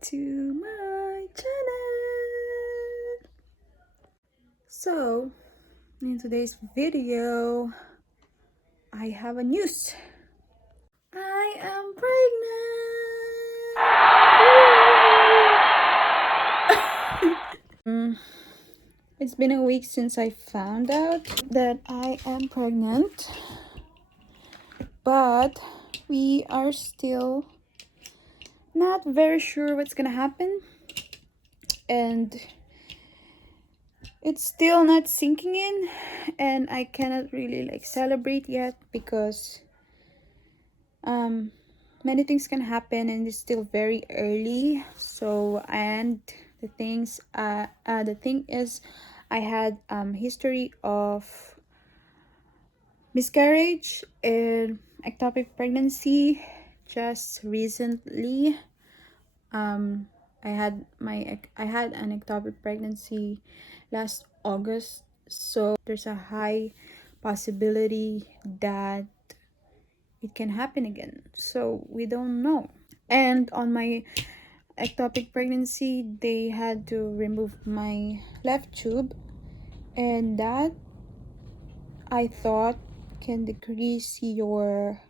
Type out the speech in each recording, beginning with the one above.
to my channel. So in today's video I have a news. I am pregnant. It's been a week since I found out that I am pregnant, but we are still not very sure what's gonna happen, and it's still not sinking in, and I cannot really celebrate yet because many things can happen and it's still very early. So, and the thing is I had history of miscarriage and ectopic pregnancy just recently. I had an ectopic pregnancy last August, so there's a high possibility that it can happen again. So we don't know. And on my ectopic pregnancy, they had to remove my left tube, and that I thought can decrease your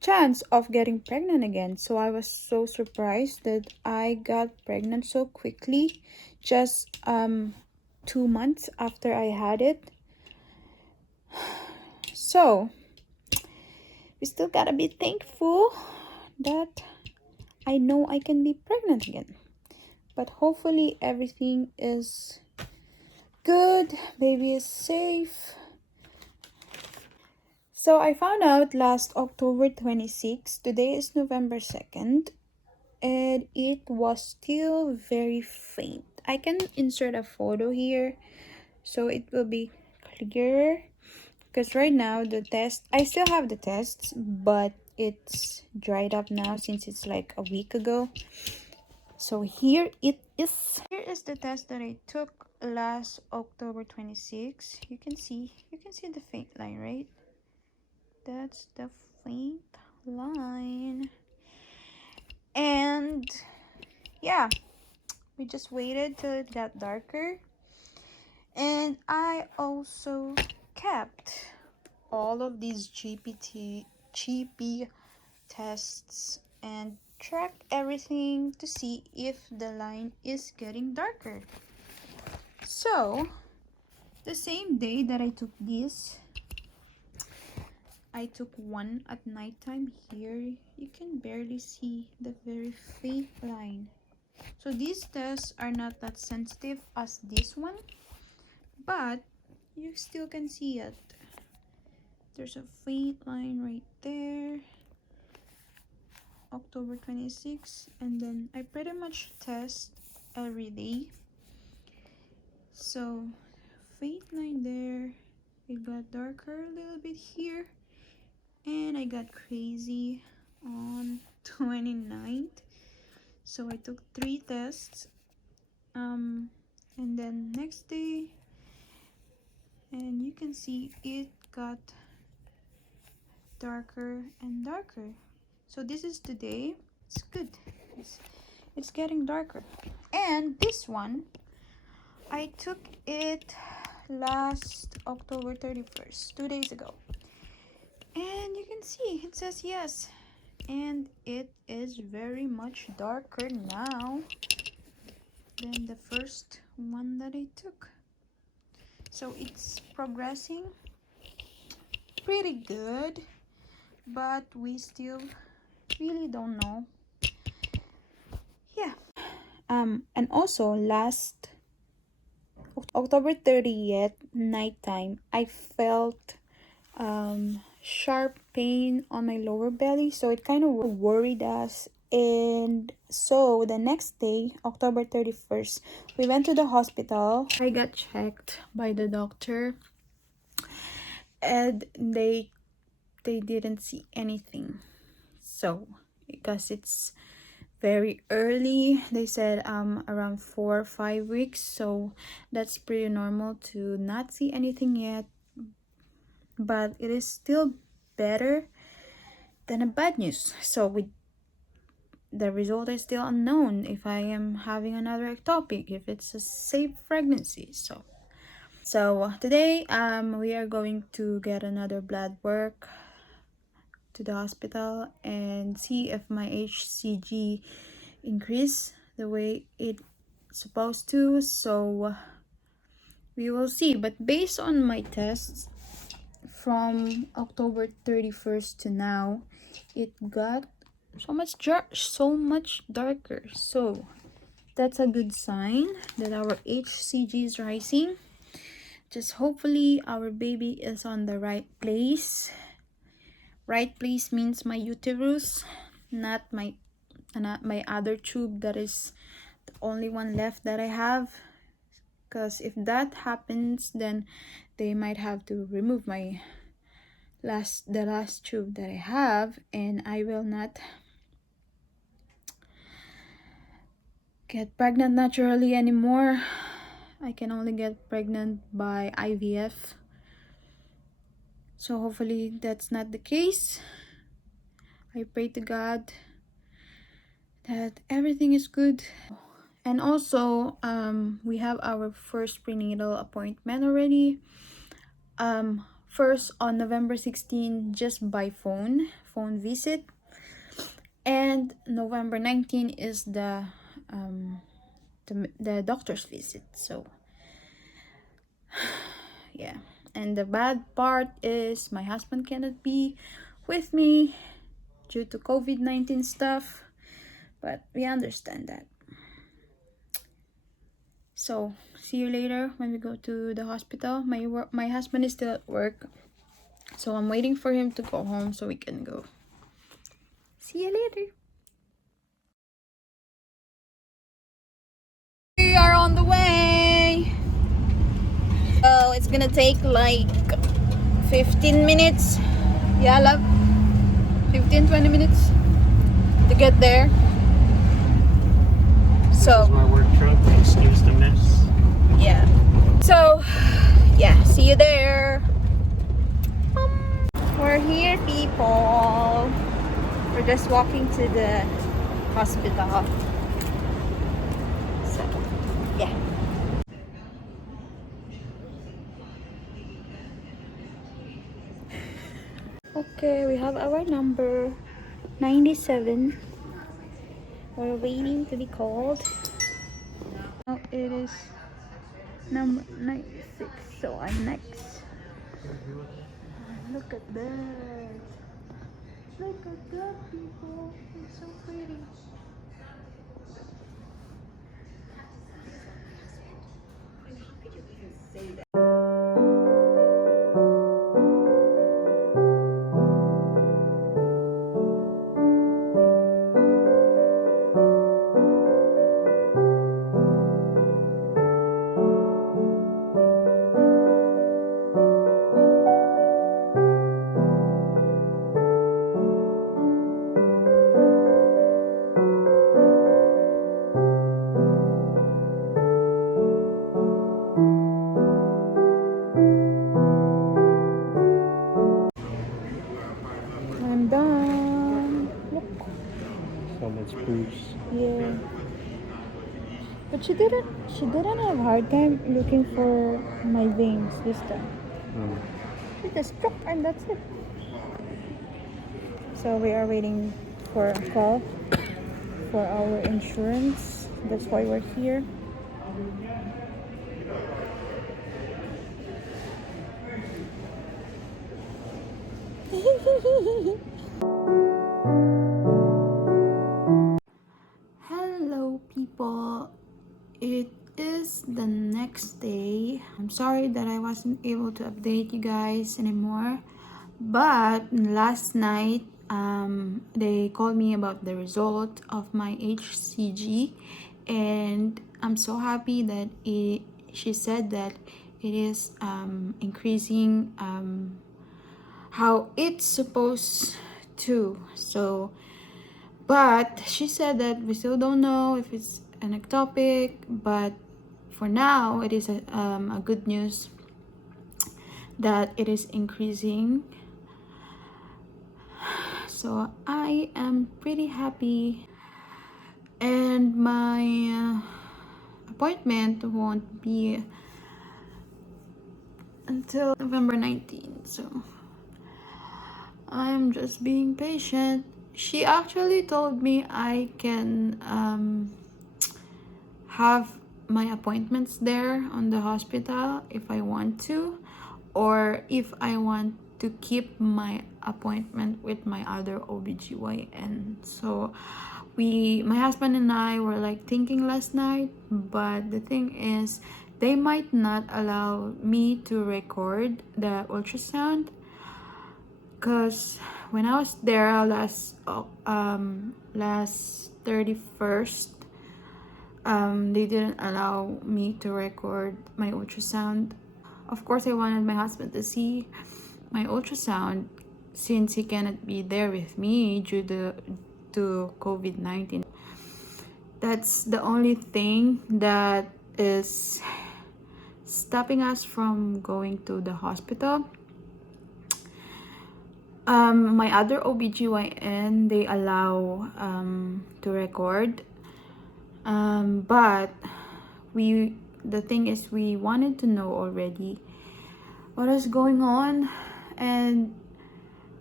chance of getting pregnant again. So I was so surprised that I got pregnant so quickly, just 2 months after I had it. So we still gotta be thankful that I know I can be pregnant again. But hopefully everything is good, baby is safe. So I found out last October 26th, today is November 2nd, and it was still very faint. I can insert a photo here so it will be clearer, because right now the test, I still have the tests, but it's dried up now since it's like a week ago. So here it is. Here is the test that I took last October 26th. You can see the faint line, right? That's the faint line. And yeah, we just waited till it got darker. And I also kept all of these GP tests and track everything to see if the line is getting darker. So the same day that I took this, I took one at nighttime. Here you can barely see the very faint line. So these tests are not that sensitive as this one, but you still can see it. There's a faint line right there, October 26th, and then I pretty much test every day. So faint line there, it got darker a little bit here, and I got crazy on 29th. So I took 3 tests, and then next day, and you can see it got darker and darker. So this is today. It's good. It's getting darker. And this one, I took it last October 31st, 2 days ago. And you can see it says yes. And it is very much darker now than the first one that I took. So it's progressing pretty good, but we still really don't know. Yeah. And also last October 30th nighttime, I felt sharp pain on my lower belly, so it kind of worried us. And so the next day, October 31st, we went to the hospital. I got checked by the doctor, and they didn't see anything. So because it's very early, they said around 4 or 5 weeks, so that's pretty normal to not see anything yet, but it is still better than a bad news. So the result is still unknown if I am having another ectopic, if it's a safe pregnancy. So today we are going to get another blood work to the hospital and see if my HCG increase the way it's supposed to. So we will see, but based on my tests from October 31st to now, it got so much darker. So that's a good sign that our HCG is rising. Just hopefully our baby is on the right place. Right place means my uterus, not my other tube that is the only one left that I have. Because if that happens, then they might have to remove the last tube that I have, and I will not get pregnant naturally anymore. I can only get pregnant by IVF. So hopefully that's not the case. I pray to God that everything is good. And also we have our first prenatal appointment already. First on November 16, just by phone visit, and November 19 is the doctor's visit. So yeah, and the bad part is my husband cannot be with me due to COVID-19 stuff, but we understand that. So see you later when we go to the hospital. My husband is still at work, so I'm waiting for him to go home so we can go. See you later. We are on the way. So it's gonna take like 15 minutes. Yeah, love. 15-20 minutes to get there. This is my work truck. Excuse the mess. Yeah. So yeah, see you there. We're here, people. We're just walking to the hospital. So yeah. Okay, we have our number 97. We're waiting to be called. Now it is number 96, so I'm next. Look at that. Look at that, people. It's so pretty. I'm done. Look. So much booze. Yeah. But she didn't have a hard time looking for my veins this time. She just took and that's it. So we are waiting for a call for our insurance. That's why we're here. Hello, people. It is the next day. I'm sorry that I wasn't able to update you guys anymore, but last night they called me about the result of my HCG, and I'm so happy that she said that it is increasing how it's supposed to. So but she said that we still don't know if it's an ectopic, but for now it is a good news that it is increasing. So I am pretty happy. and my appointment won't be until November 19th. So I'm just being patient. She actually told me I can have my appointments there on the hospital if I want to, or if I want to keep my appointment with my other OBGYN. So my husband and I were like thinking last night, but the thing is they might not allow me to record the ultrasound, because when I was there last 31st, they didn't allow me to record my ultrasound. Of course, I wanted my husband to see my ultrasound since he cannot be there with me due to COVID-19. That's the only thing that is stopping us from going to the hospital. My other OBGYN, they allow to record, but the thing is, we wanted to know already what is going on, and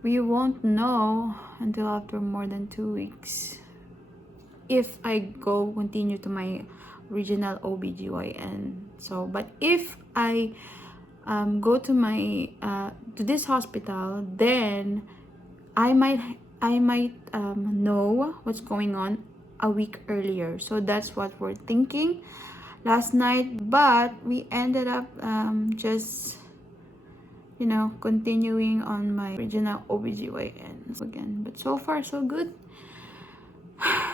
we won't know until after more than 2 weeks if I continue to my original OBGYN. So but if I go to my to this hospital, then I might know what's going on a week earlier. So that's what we're thinking last night, but we ended up just continuing on my original OBGYN again. But so far so good. I'm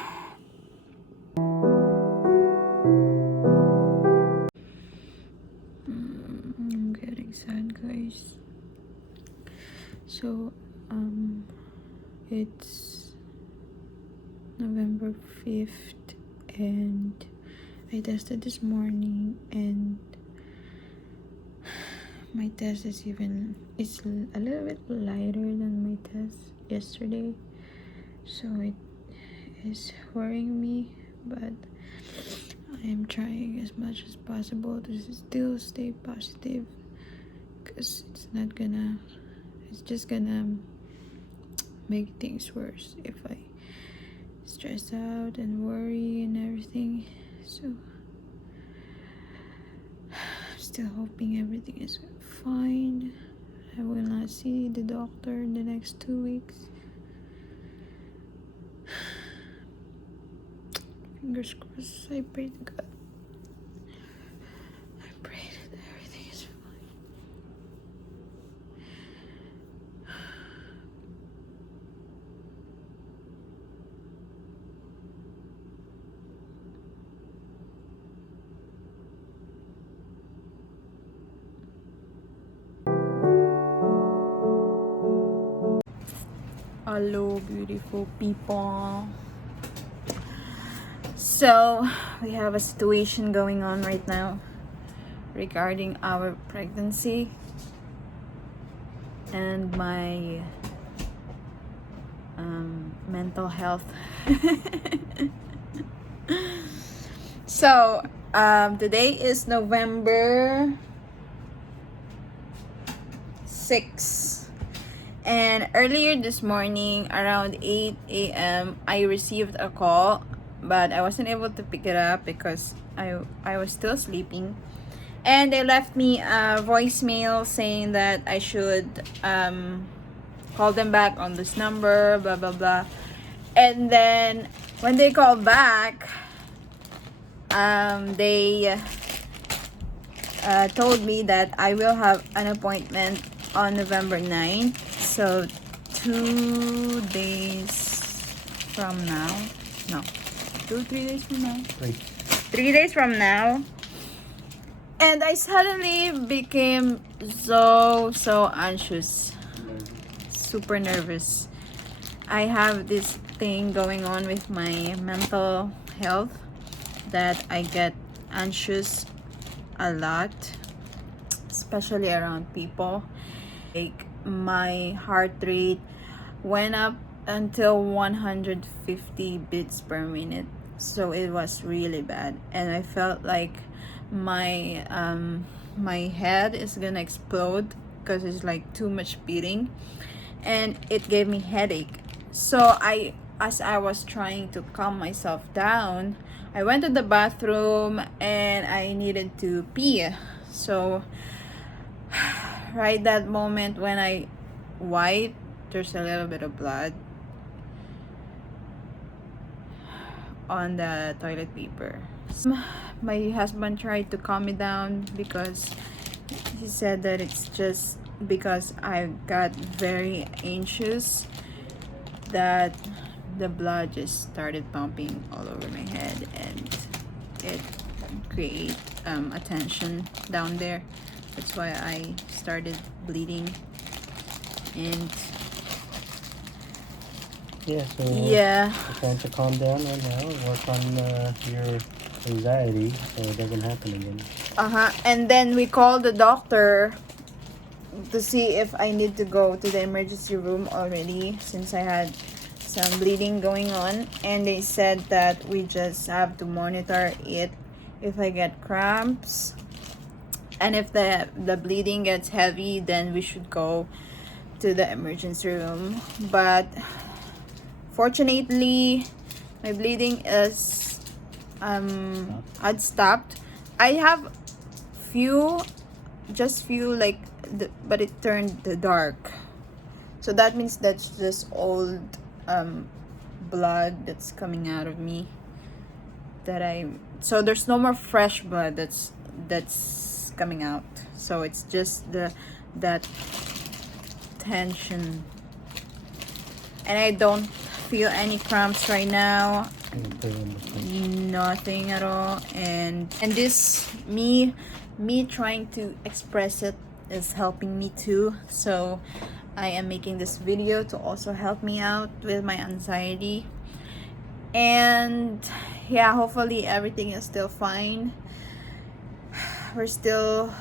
getting sad, guys. So it's November 5th, and I tested this morning, and my test is a little bit lighter than my test yesterday, so it is worrying me, but I am trying as much as possible to still stay positive, because it's just gonna make things worse if I stress out and worry and everything. So still hoping everything is fine. I will not see the doctor in the next 2 weeks. Fingers crossed. I pray to God. I pray that everything is fine. Hello, beautiful people. So we have a situation going on right now regarding our pregnancy and my mental health. So today is November 6th, and earlier this morning around 8 a.m. I received a call, but I wasn't able to pick it up because I was still sleeping, and they left me a voicemail saying that I should call them back on this number, blah blah blah. And then when they called back, they told me that I will have an appointment on November 9th. So 2 days from now. No. 3 days from now. 3 days from now. And I suddenly became so anxious. Super nervous. I have this thing going on with my mental health that I get anxious a lot, especially around people. Like my heart rate went up until 150 beats per minute. So it was really bad, and I felt like my my head is gonna explode because it's like too much beating, and it gave me headache. So as I was trying to calm myself down, I went to the bathroom and I needed to pee. So right that moment when I wiped, there's a little bit of blood on the toilet paper. My husband tried to calm me down because he said that it's just because I got very anxious that the blood just started pumping all over my head, and it create a tension down there. That's why I started bleeding. And Yeah, so yeah, we're trying to calm down right now, work on your anxiety so it doesn't happen again. and then we called the doctor to see if I need to go to the emergency room already, since I had some bleeding going on, and they said that we just have to monitor it if I get cramps, and if the bleeding gets heavy, then we should go to the emergency room. But fortunately, my bleeding is had stopped. I have few, just few, like but it turned dark, so that means that's just old blood that's coming out of me, that I so there's no more fresh blood that's coming out. So it's just that tension, and I don't feel any cramps right now, nothing at all. And this me trying to express it is helping me too. So I am making this video to also help me out with my anxiety. And yeah, hopefully everything is still fine. We're still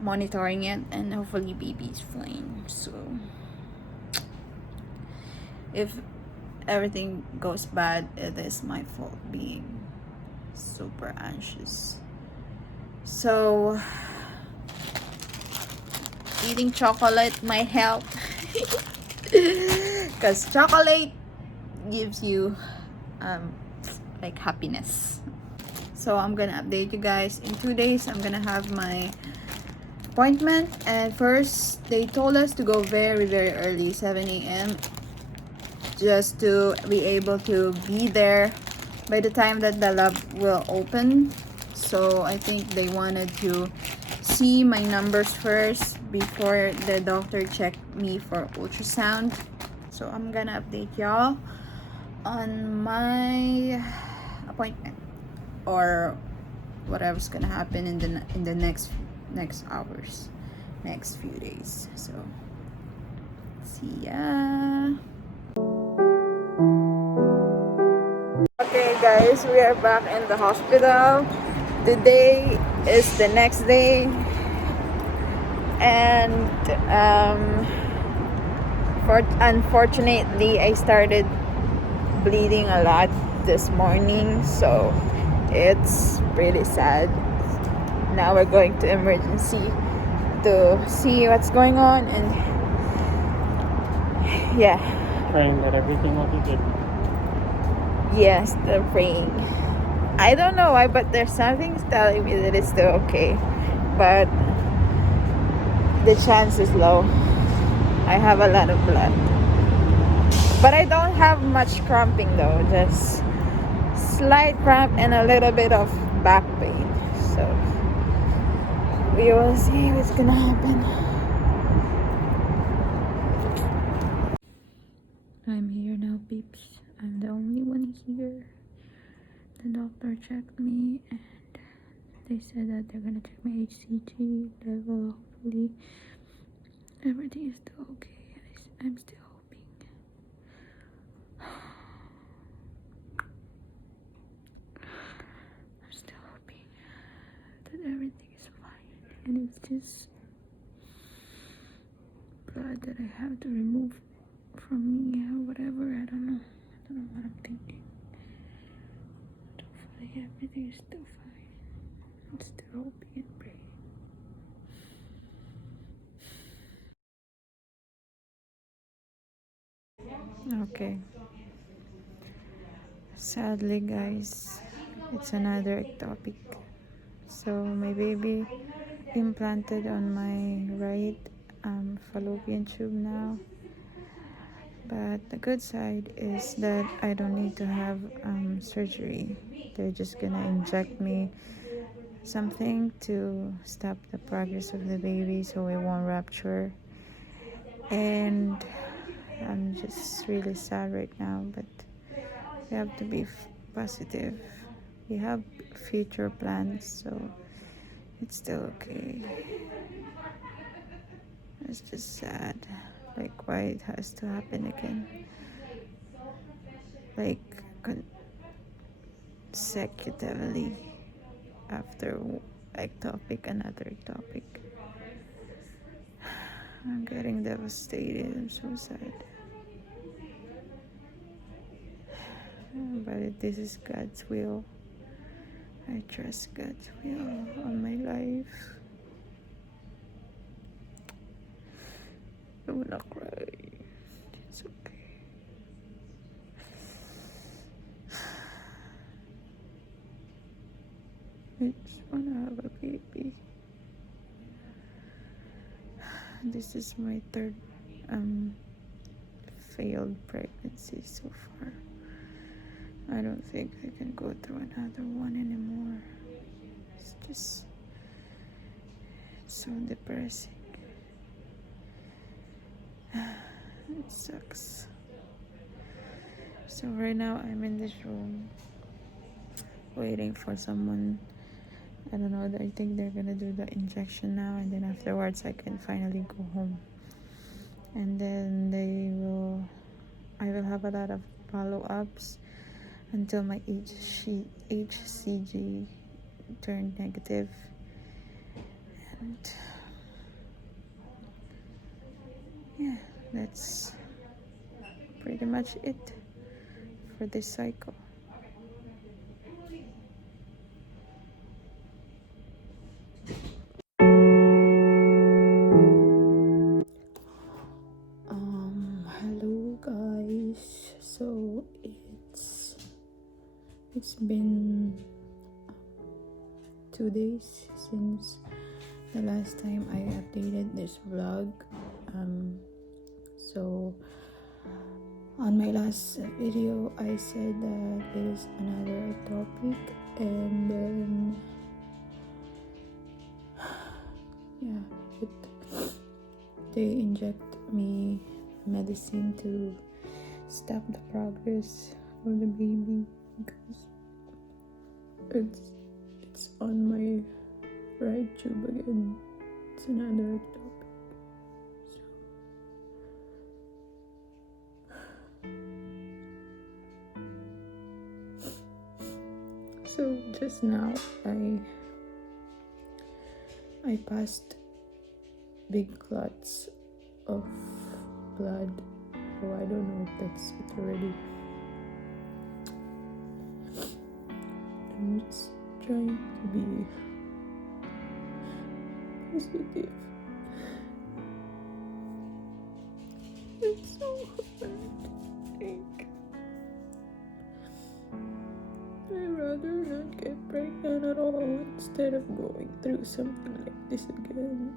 monitoring it, and hopefully baby's fine. So if everything goes bad, it is my fault being super anxious. So eating chocolate might help because chocolate gives you like happiness. So I'm gonna update you guys in 2 days. I'm gonna have my appointment, and first they told us to go very early, 7 a.m, just to be able to be there by the time that the lab will open. So I think they wanted to see my numbers first before the doctor checked me for ultrasound. So I'm gonna update y'all on my appointment, or whatever's gonna happen in the next hours, next few days. So see ya. Okay guys, we are back in the hospital. Today is the next day, and unfortunately I started bleeding a lot this morning, so it's really sad. Now we're going to emergency to see what's going on, and yeah, Praying that everything will be good. yes, they're praying. I don't know why, but there's something telling me that it's still okay, but the chance is low. I have a lot of blood, but I don't have much cramping though, just slight cramp and a little bit of back pain. So we will see what's gonna happen. I'm here now, peeps. I'm the only one here. The doctor checked me, and they said that they're gonna check my HCG level. Hopefully everything is still okay. I'm still hoping. I'm still hoping that everything is fine, and it's just blood that I have to remove from me or whatever. I don't know what I'm thinking. everything is still fine. I'm still hoping and praying. Okay. Sadly, guys, it's another ectopic. So my baby implanted on my right fallopian tube now. But the good side is that I don't need to have surgery. They're just gonna inject me something to stop the progress of the baby so it won't rupture. And I'm just really sad right now, but we have to be positive. We have future plans, so it's still okay. It's just sad, like why it has to happen again, like consecutively after ectopic, another ectopic. I'm getting devastated. I'm so sad. But this is God's will. I trust God's will on my life. I will not cry. It's okay. I just wanna have a baby. This is my third failed pregnancy so far. I don't think I can go through another one anymore. It's just so depressing. It sucks. So right now I'm in this room waiting for someone. I don't know, I think they're gonna do the injection now, and then afterwards I can finally go home. And then I will have a lot of follow-ups until my HCG turned negative. And yeah, that's pretty much it for this cycle. Hello guys. So it's been 2 days since the last time I updated this vlog. So on my last video I said that it is another topic, and then they inject me medicine to stop the progress of the baby because it's on my right tube again. It's another ectopic. So just now I passed big clots of blood. Oh, I don't know if that's it already. And it's trying to be positive. It's so hard to think. I'd rather not get pregnant at all instead of going through something like this again.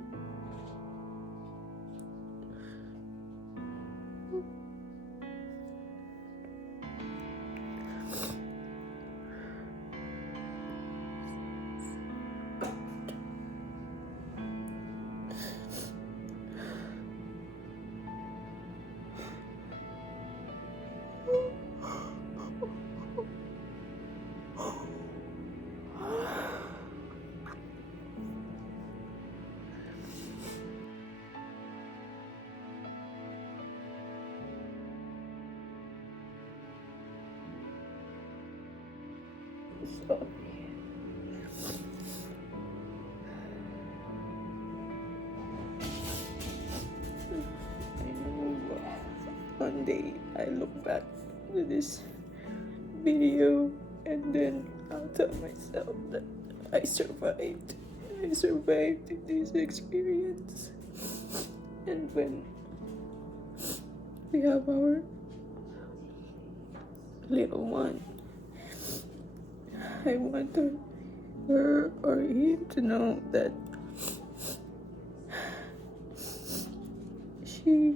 Sorry. I know one day I look back to this video and then I'll tell myself that I survived. I survived this experience. And when we have our little one, I want her or him to know that he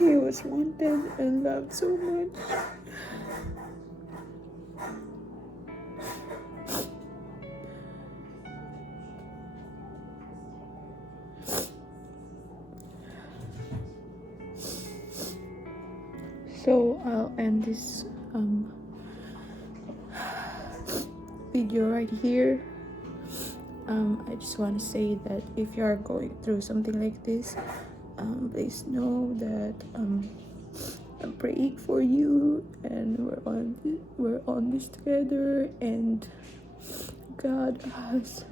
was wanted and loved so much. So I'll end this video right here. I just want to say that if you are going through something like this, please know that I'm praying for you, and we're on this together, and God has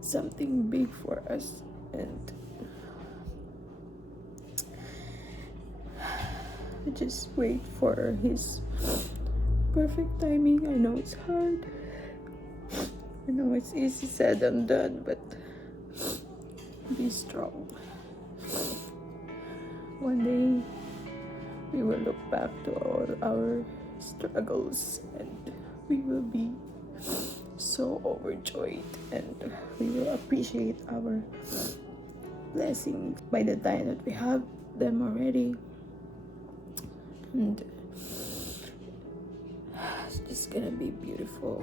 something big for us, and just wait for His perfect timing. I know it's hard. I know it's easy said than done, but be strong. One day we will look back to all our struggles, and we will be so overjoyed, and we will appreciate our blessings by the time that we have them already. And it's just gonna be beautiful.